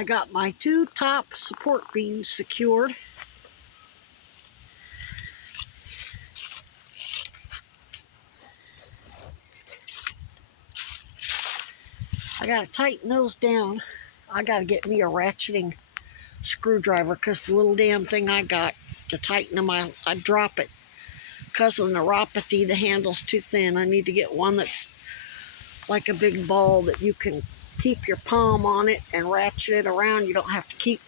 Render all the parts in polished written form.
I got my 2 top support beams secured. I gotta tighten those down. I gotta get me a ratcheting screwdriver because the little damn thing I got to tighten them, I drop it. Because of the neuropathy, the handle's too thin. I need to get one that's like a big ball that you can keep your palm on it and ratchet it around. You don't have to keep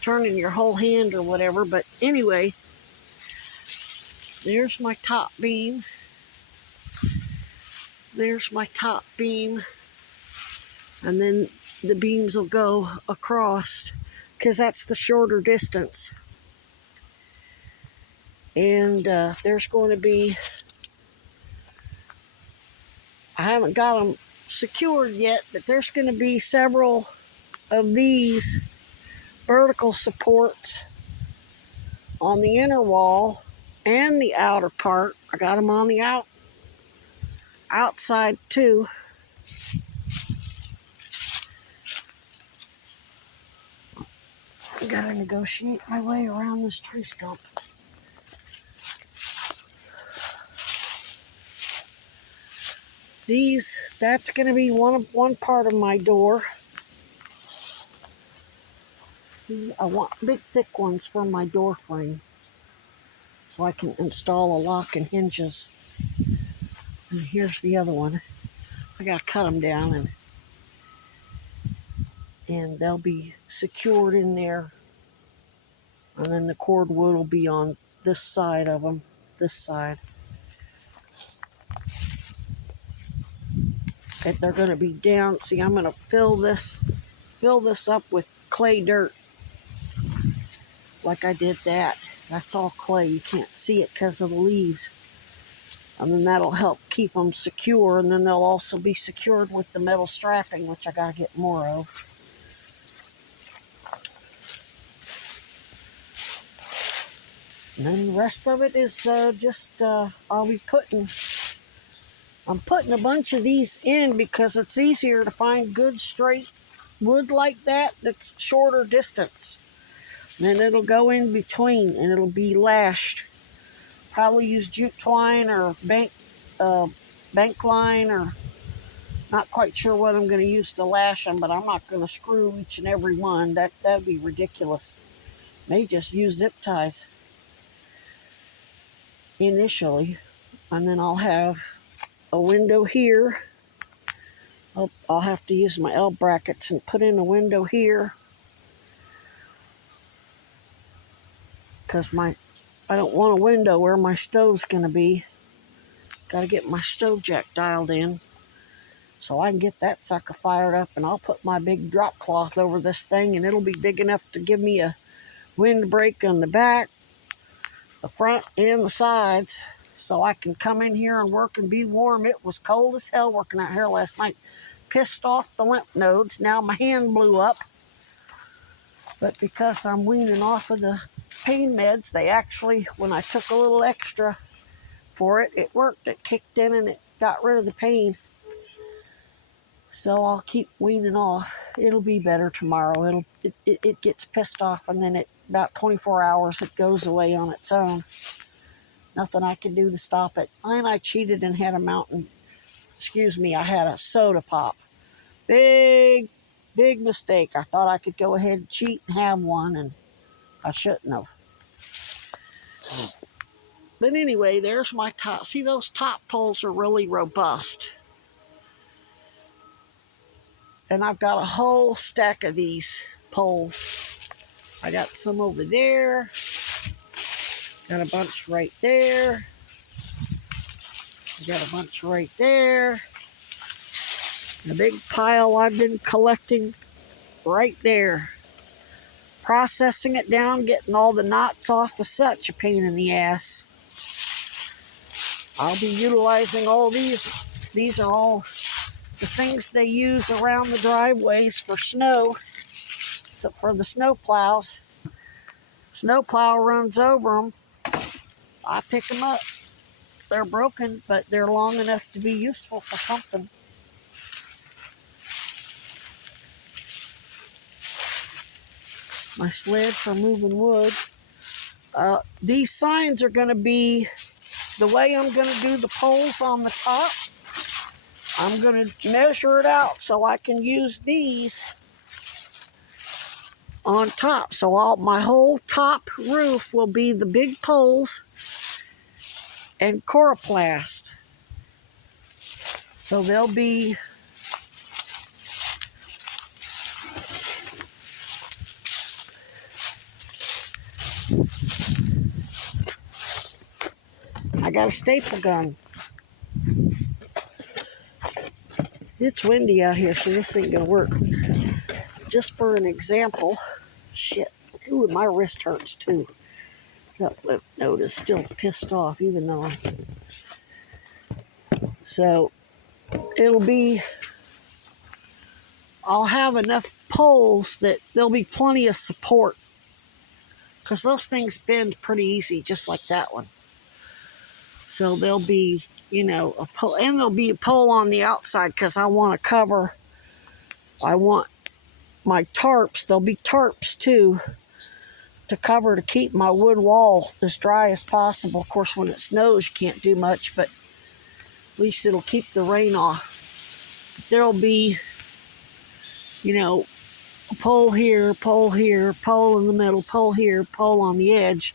turning your whole hand or whatever. But anyway, there's my top beam. There's my top beam. And then the beams will go across because that's the shorter distance. And there's going to be, I haven't got them secured yet, but there's going to be several of these vertical supports on the inner wall and the outer part. I got them on the outside too. I gotta negotiate my way around this tree stump. That's gonna be one part of my door. I want big thick ones for my door frame so I can install a lock and hinges. And here's the other one. I gotta cut them down and they'll be secured in there. And then the cordwood will be on this side of them, this side. And they're gonna be down. See, I'm gonna fill this up with clay dirt. Like I did that. That's all clay. You can't see it because of the leaves. And then that'll help keep them secure. And then they'll also be secured with the metal strapping, which I gotta get more of. And then the rest of it is I'm putting a bunch of these in because it's easier to find good straight wood like that that's shorter distance. Then it'll go in between and it'll be lashed. Probably use jute twine or bank line, or not quite sure what I'm going to use to lash them, but I'm not going to screw each and every one. That'd be ridiculous. May just use zip ties initially, and then I'll have a window here. I'll have to use my L brackets and put in a window here. Because I don't want a window where my stove's going to be. Got to get my stove jack dialed in so I can get that sucker fired up, and I'll put my big drop cloth over this thing, and it'll be big enough to give me a windbreak on the back, the front, and the sides, so I can come in here and work and be warm. It was cold as hell working out here last night. Pissed off the lymph nodes. Now my hand blew up. But because I'm weaning off of the pain meds, they actually, when I took a little extra for it, it worked. It kicked in and it got rid of the pain. So I'll keep weaning off. It'll be better tomorrow. It gets pissed off, and then about 24 hours it goes away on its own. Nothing I can do to stop it. And I cheated and had I had a soda pop. Big mistake. I thought I could go ahead and cheat and have one, and I shouldn't have. But anyway, there's my top. See, those top poles are really robust. And I've got a whole stack of these poles. I got some over there. Got a bunch right there. Got a bunch right there. And a big pile I've been collecting right there. Processing it down, getting all the knots off was such a pain in the ass. I'll be utilizing all these. These are all the things they use around the driveways for snow, for the snow plows. Snow plow runs over them. I pick them up. They're broken, but they're long enough to be useful for something. my sled for moving wood. These signs are going to be the way I'm going to do the poles on the top. I'm going to measure it out so I can use these on top. So my whole top roof will be the big poles and coroplast. So they'll be I got a staple gun. It's windy out here, so this ain't gonna work. Just for an example, shit, ooh, my wrist hurts too. That lymph node is still pissed off, even though so it'll be, I'll have enough poles that there'll be plenty of support, because those things bend pretty easy, just like that one. So there'll be, a pole, and there'll be a pole on the outside, because I want my tarps, there'll be tarps too, to cover, to keep my wood wall as dry as possible. Of course, when it snows, you can't do much, but at least it'll keep the rain off. There'll be, a pole here, pole in the middle, pole here, pole on the edge.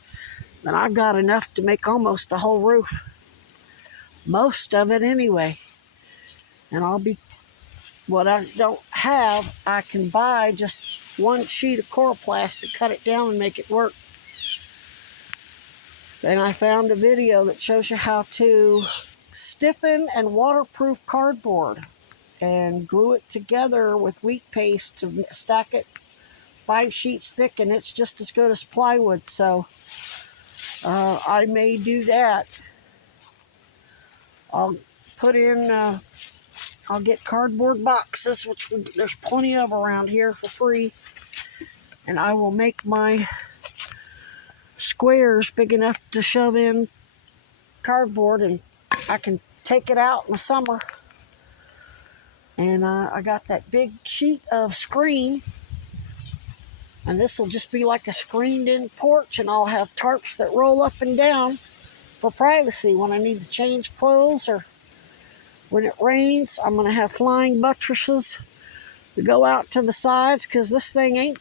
Then I've got enough to make almost a whole roof. Most of it anyway. And what I don't have, I can buy just one sheet of coroplast to cut it down and make it work. And I found a video that shows you how to stiffen and waterproof cardboard and glue it together with wheat paste to stack it 5 sheets thick, and it's just as good as plywood. So I may do that. I'll get cardboard boxes, which there's plenty of around here for free, and I will make my squares big enough to shove in cardboard, and I can take it out in the summer. And I got that big sheet of screen, and this will just be like a screened-in porch, and I'll have tarps that roll up and down for privacy when I need to change clothes, or when it rains. I'm going to have flying buttresses to go out to the sides, because this thing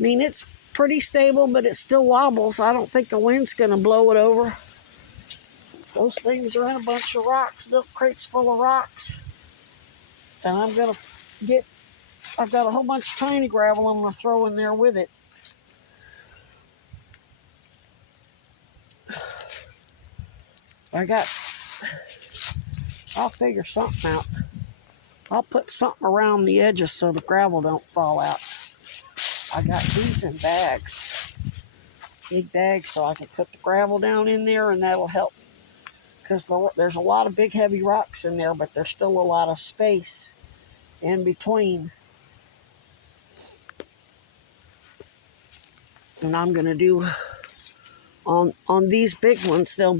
it's pretty stable, but it still wobbles. I don't think the wind's going to blow it over. Those things are in a bunch of rocks, milk crates full of rocks. And I've got a whole bunch of tiny gravel I'm going to throw in there with it. I'll figure something out. I'll put something around the edges so the gravel don't fall out. I got these in bags, big bags, so I can put the gravel down in there, and that'll help, because there's a lot of big heavy rocks in there, but there's still a lot of space in between. And I'm going to do on these big ones, they'll